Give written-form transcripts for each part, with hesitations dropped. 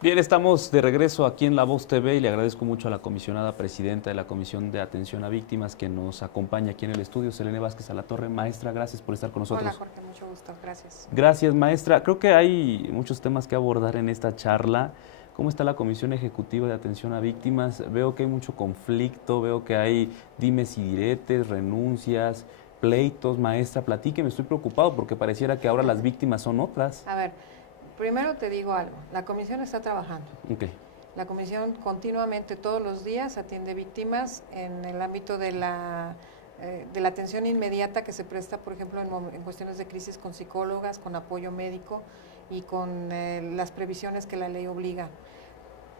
Bien, estamos de regreso aquí en La Voz TV y le agradezco mucho a la comisionada presidenta de la Comisión de Atención a Víctimas que nos acompaña aquí en el estudio, Selene Vázquez Alatorre. Maestra, gracias por estar con Hola nosotros. Jorge, mucho gusto, gracias. Gracias, maestra. Creo que hay muchos temas que abordar en esta charla. ¿Cómo está la Comisión Ejecutiva de Atención a Víctimas? Veo que hay mucho conflicto, veo que hay dimes y diretes, renuncias, pleitos. Maestra, platíqueme, estoy preocupado porque pareciera que ahora las víctimas son otras. A ver, primero te digo algo, la comisión está trabajando. Ok, La comisión continuamente, todos los días, atiende víctimas en el ámbito de la atención inmediata que se presta, por ejemplo, en cuestiones de crisis con psicólogas, con apoyo médico y con las previsiones que la ley obliga.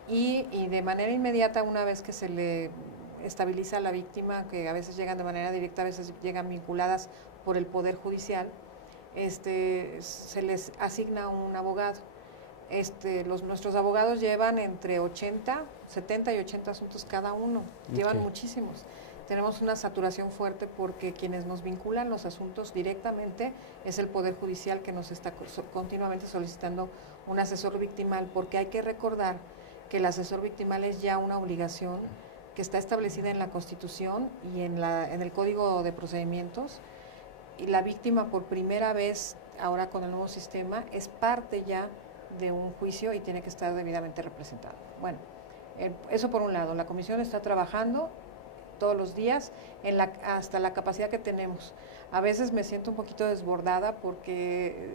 Y de manera inmediata, una vez que se le estabiliza a la víctima, que a veces llegan de manera directa, a veces llegan vinculadas por el Poder Judicial, se les asigna un abogado. Nuestros abogados llevan entre 70 y 80 asuntos cada uno, llevan muchísimos. Tenemos una saturación fuerte porque quienes nos vinculan los asuntos directamente es el Poder Judicial, que nos está continuamente solicitando un asesor victimal, porque hay que recordar que el asesor victimal es ya una obligación que está establecida en la Constitución y en el Código de Procedimientos, y la víctima por primera vez ahora con el nuevo sistema es parte ya de un juicio y tiene que estar debidamente representada. Bueno, eso por un lado, la comisión está trabajando todos los días hasta la capacidad que tenemos. A veces me siento un poquito desbordada porque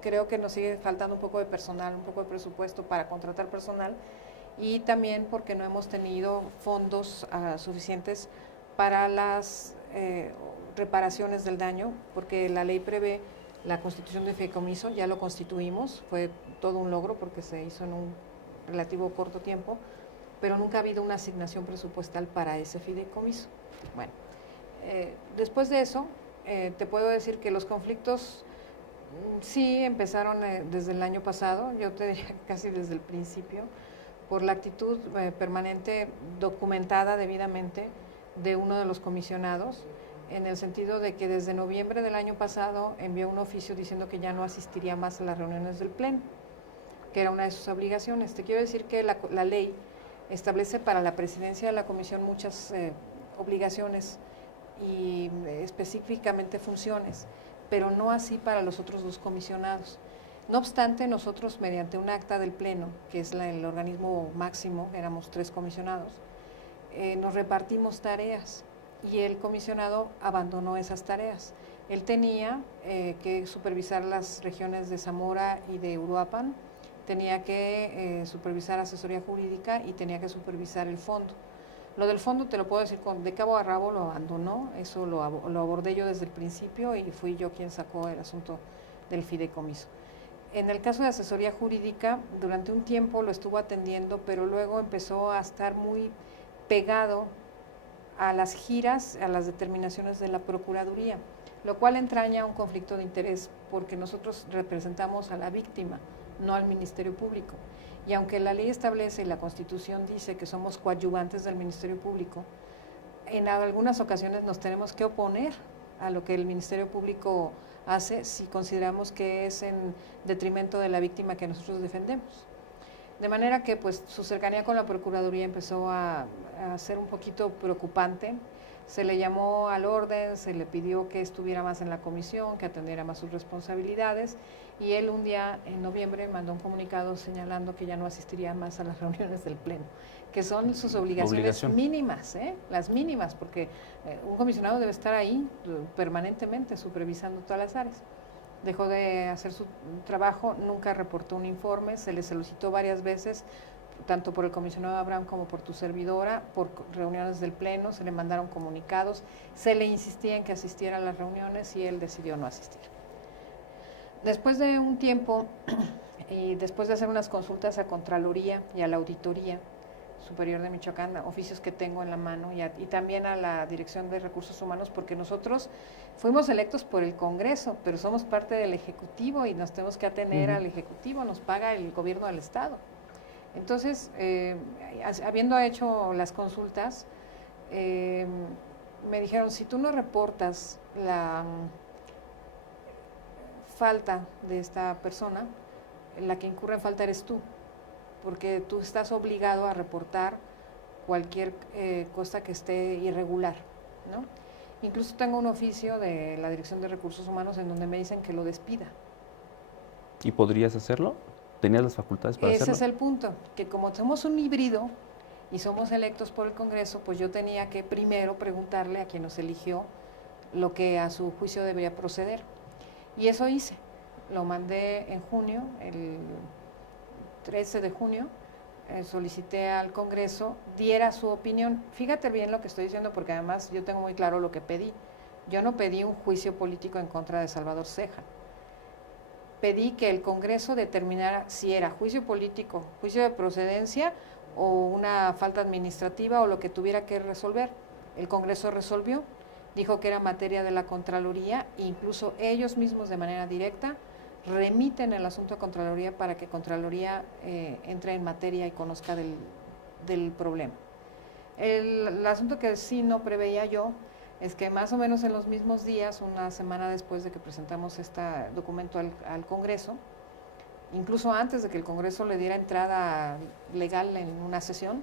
creo que nos sigue faltando un poco de personal, un poco de presupuesto para contratar personal, y también porque no hemos tenido fondos suficientes para las reparaciones del daño, porque la ley prevé la constitución de fideicomiso, ya lo constituimos, fue todo un logro porque se hizo en un relativo corto tiempo, pero nunca ha habido una asignación presupuestal para ese fideicomiso. Bueno, después de eso, te puedo decir que los conflictos sí empezaron desde el año pasado, yo te diría casi desde el principio, por la actitud permanente, documentada debidamente, de uno de los comisionados, en el sentido de que desde noviembre del año pasado envió un oficio diciendo que ya no asistiría más a las reuniones del Pleno, que era una de sus obligaciones. Te quiero decir que la ley establece para la presidencia de la comisión muchas obligaciones y específicamente funciones, pero no así para los otros dos comisionados. No obstante, nosotros mediante un acta del Pleno, que es el organismo máximo, éramos 3 comisionados, nos repartimos tareas y el comisionado abandonó esas tareas. Él tenía que supervisar las regiones de Zamora y de Uruapan, tenía que supervisar asesoría jurídica y tenía que supervisar el fondo. Lo del fondo te lo puedo decir, de cabo a rabo lo abandonó, eso lo abordé yo desde el principio y fui yo quien sacó el asunto del fideicomiso. En el caso de asesoría jurídica, durante un tiempo lo estuvo atendiendo, pero luego empezó a estar muy pegado a las giras, a las determinaciones de la Procuraduría, lo cual entraña un conflicto de interés porque nosotros representamos a la víctima, no al Ministerio Público. Y aunque la ley establece y la Constitución dice que somos coadyuvantes del Ministerio Público, en algunas ocasiones nos tenemos que oponer a lo que el Ministerio Público hace si consideramos que es en detrimento de la víctima que nosotros defendemos. De manera que pues su cercanía con la Procuraduría empezó a ser un poquito preocupante. Se le llamó al orden, se le pidió que estuviera más en la comisión, que atendiera más sus responsabilidades, y él un día en noviembre mandó un comunicado señalando que ya no asistiría más a las reuniones del Pleno, que son sus obligaciones mínimas, las mínimas, porque un comisionado debe estar ahí permanentemente supervisando todas las áreas. Dejó de hacer su trabajo, nunca reportó un informe, se le solicitó varias veces, tanto por el comisionado Abraham como por tu servidora, por reuniones del Pleno, se le mandaron comunicados, se le insistía en que asistiera a las reuniones y él decidió no asistir. Después de un tiempo y después de hacer unas consultas a Contraloría y a la Auditoría Superior de Michoacán, oficios que tengo en la mano, y también a la Dirección de Recursos Humanos, porque nosotros fuimos electos por el Congreso, pero somos parte del Ejecutivo y nos tenemos que atener al Ejecutivo, nos paga el gobierno del Estado. Entonces, habiendo hecho las consultas, me dijeron, si tú no reportas la falta de esta persona, la que incurre en falta eres tú, porque tú estás obligado a reportar cualquier cosa que esté irregular, ¿no? Incluso tengo un oficio de la Dirección de Recursos Humanos en donde me dicen que lo despida. ¿Y podrías hacerlo? ¿Tenías las facultades para hacerlo? Ese es el punto, que como somos un híbrido y somos electos por el Congreso, pues yo tenía que primero preguntarle a quien nos eligió lo que a su juicio debería proceder. Y eso hice. Lo mandé en junio, el 13 de junio, solicité al Congreso diera su opinión. Fíjate bien lo que estoy diciendo, porque además yo tengo muy claro lo que pedí. Yo no pedí un juicio político en contra de Salvador Ceja. Pedí que el Congreso determinara si era juicio político, juicio de procedencia o una falta administrativa o lo que tuviera que resolver. El Congreso resolvió, dijo que era materia de la Contraloría e incluso ellos mismos de manera directa remiten el asunto a Contraloría para que Contraloría entre en materia y conozca del problema. El asunto que sí no preveía yo es que más o menos en los mismos días, una semana después de que presentamos este documento al Congreso, incluso antes de que el Congreso le diera entrada legal en una sesión,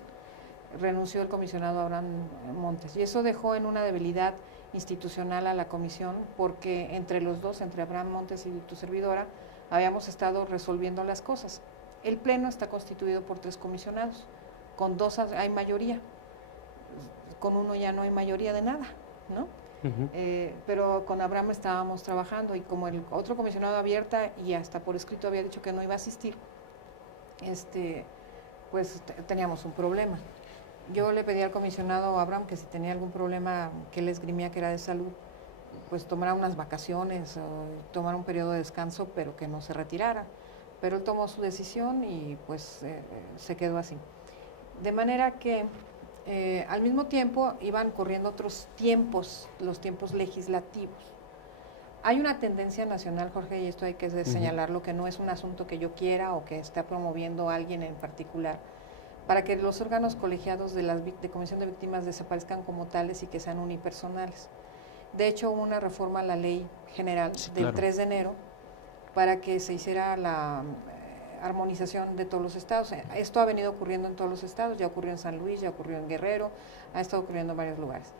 renunció el comisionado Abraham Montes. Y eso dejó en una debilidad institucional a la comisión, porque entre los dos, entre Abraham Montes y tu servidora, habíamos estado resolviendo las cosas. El Pleno está constituido por 3 comisionados, con 2 hay mayoría, con 1 ya no hay mayoría de nada, ¿no? Pero con Abraham estábamos trabajando y como el otro comisionado abierta y hasta por escrito había dicho que no iba a asistir, pues teníamos un problema. Yo le pedí al comisionado Abraham que si tenía algún problema que él esgrimía que era de salud, pues tomara unas vacaciones o tomara un periodo de descanso, pero que no se retirara. Pero él tomó su decisión y pues se quedó así. De manera que al mismo tiempo iban corriendo otros tiempos, los tiempos legislativos. Hay una tendencia nacional, Jorge, y esto hay que señalarlo, que no es un asunto que yo quiera o que está promoviendo alguien en particular, para que los órganos colegiados de Comisión de Víctimas desaparezcan como tales y que sean unipersonales. De hecho, hubo una reforma a la ley general del 3 de enero para que se hiciera la armonización de todos los estados. Esto ha venido ocurriendo en todos los estados, ya ocurrió en San Luis, ya ocurrió en Guerrero, ha estado ocurriendo en varios lugares.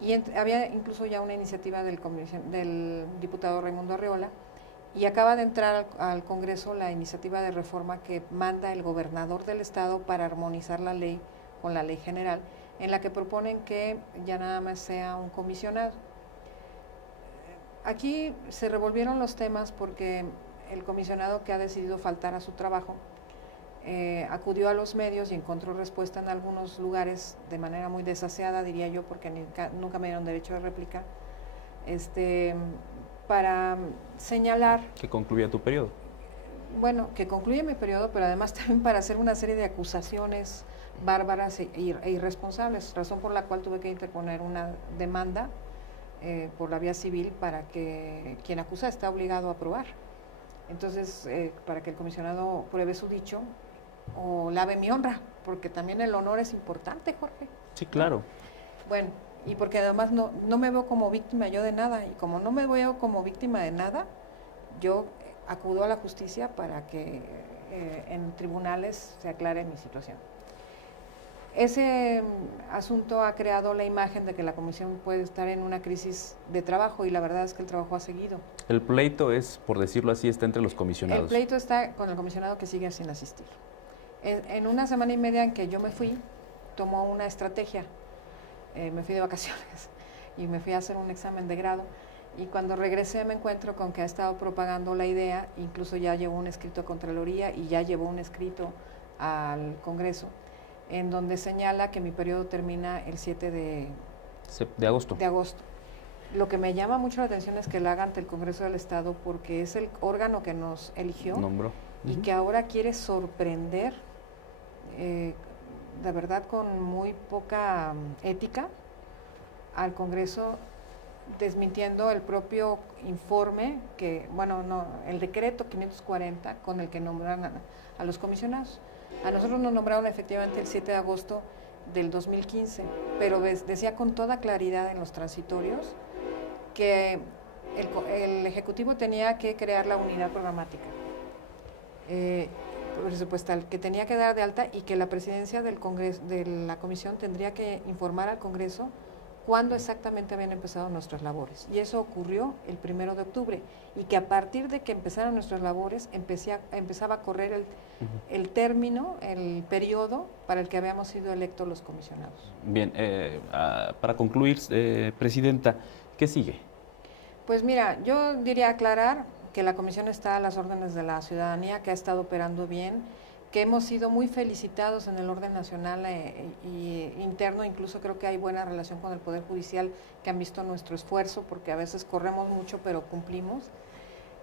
Y había incluso ya una iniciativa del diputado Raimundo Arreola, y acaba de entrar al Congreso la iniciativa de reforma que manda el gobernador del estado para armonizar la ley con la ley general, en la que proponen que ya nada más sea un comisionado. Aquí se revolvieron los temas porque el comisionado que ha decidido faltar a su trabajo acudió a los medios y encontró respuesta en algunos lugares de manera muy desaseada, diría yo, porque nunca me dieron derecho de réplica, para señalar… Que concluya tu periodo. Bueno, que concluye mi periodo, pero además también para hacer una serie de acusaciones bárbaras e irresponsables, razón por la cual tuve que interponer una demanda por la vía civil para que quien acusa está obligado a probar. Entonces, para que el comisionado pruebe su dicho o lave mi honra, porque también el honor es importante, Jorge. Sí, claro. Bueno, y porque además no me veo como víctima yo de nada, y como no me veo como víctima de nada, yo acudo a la justicia para que en tribunales se aclare mi situación. Ese asunto ha creado la imagen de que la comisión puede estar en una crisis de trabajo, y la verdad es que el trabajo ha seguido. El pleito es, por decirlo así, está entre los comisionados. El pleito está con el comisionado que sigue sin asistir. En una semana y media en que yo me fui, tomó una estrategia. Me fui de vacaciones y me fui a hacer un examen de grado, y cuando regresé me encuentro con que ha estado propagando la idea, incluso ya llevó un escrito a Contraloría y ya llevó un escrito al Congreso, en donde señala que mi periodo termina el 7 de agosto. Lo que me llama mucho la atención es que lo haga ante el Congreso del Estado, porque es el órgano que nos eligió, nombró, y que ahora quiere sorprender, de verdad con muy poca ética, al Congreso, desmintiendo el propio informe, el decreto 540 con el que nombran a los comisionados. A nosotros nos nombraron efectivamente el 7 de agosto del 2015, pero decía con toda claridad en los transitorios que el Ejecutivo tenía que crear la unidad programática. presupuestal que tenía que dar de alta y que la presidencia del Congreso, de la comisión, tendría que informar al Congreso cuándo exactamente habían empezado nuestras labores. Y eso ocurrió el 1 de octubre, y que a partir de que empezaron nuestras labores empezaba a correr el término, el periodo para el que habíamos sido electos los comisionados. Bien, para concluir, Presidenta, ¿qué sigue? Pues mira, yo diría aclarar que la comisión está a las órdenes de la ciudadanía, que ha estado operando bien, que hemos sido muy felicitados en el orden nacional y interno, incluso creo que hay buena relación con el Poder Judicial, que han visto nuestro esfuerzo, porque a veces corremos mucho, pero cumplimos.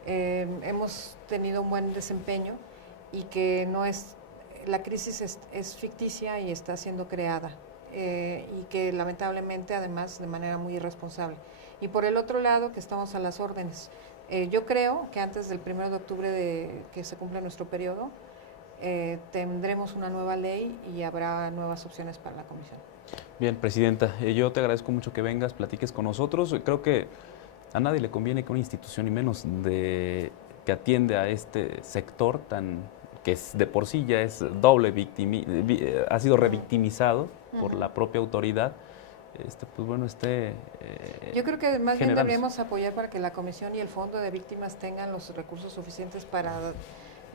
Hemos tenido un buen desempeño y que no es, la crisis es ficticia y está siendo creada, y que lamentablemente además de manera muy irresponsable. Y por el otro lado, que estamos a las órdenes. Yo creo que antes del 1 de octubre que se cumpla nuestro periodo, tendremos una nueva ley y habrá nuevas opciones para la comisión. Bien, Presidenta, yo te agradezco mucho que vengas, platiques con nosotros. Creo que a nadie le conviene que una institución, y menos que atiende a este sector que de por sí ya es ha sido revictimizado por la propia autoridad, pues bueno, yo creo que más bien deberíamos apoyar para que la comisión y el fondo de víctimas tengan los recursos suficientes para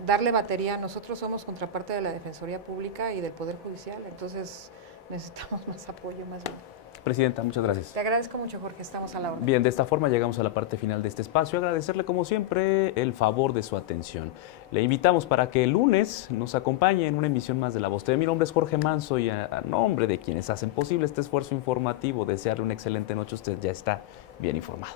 darle batería. Nosotros somos contraparte de la Defensoría Pública y del Poder Judicial, entonces necesitamos más apoyo, más bien. Presidenta, muchas gracias. Te agradezco mucho, Jorge, estamos a la orden. Bien, de esta forma llegamos a la parte final de este espacio. Agradecerle como siempre el favor de su atención. Le invitamos para que el lunes nos acompañe en una emisión más de La Voz TV. Mi nombre es Jorge Manso y a nombre de quienes hacen posible este esfuerzo informativo, desearle una excelente noche. Usted ya está bien informado.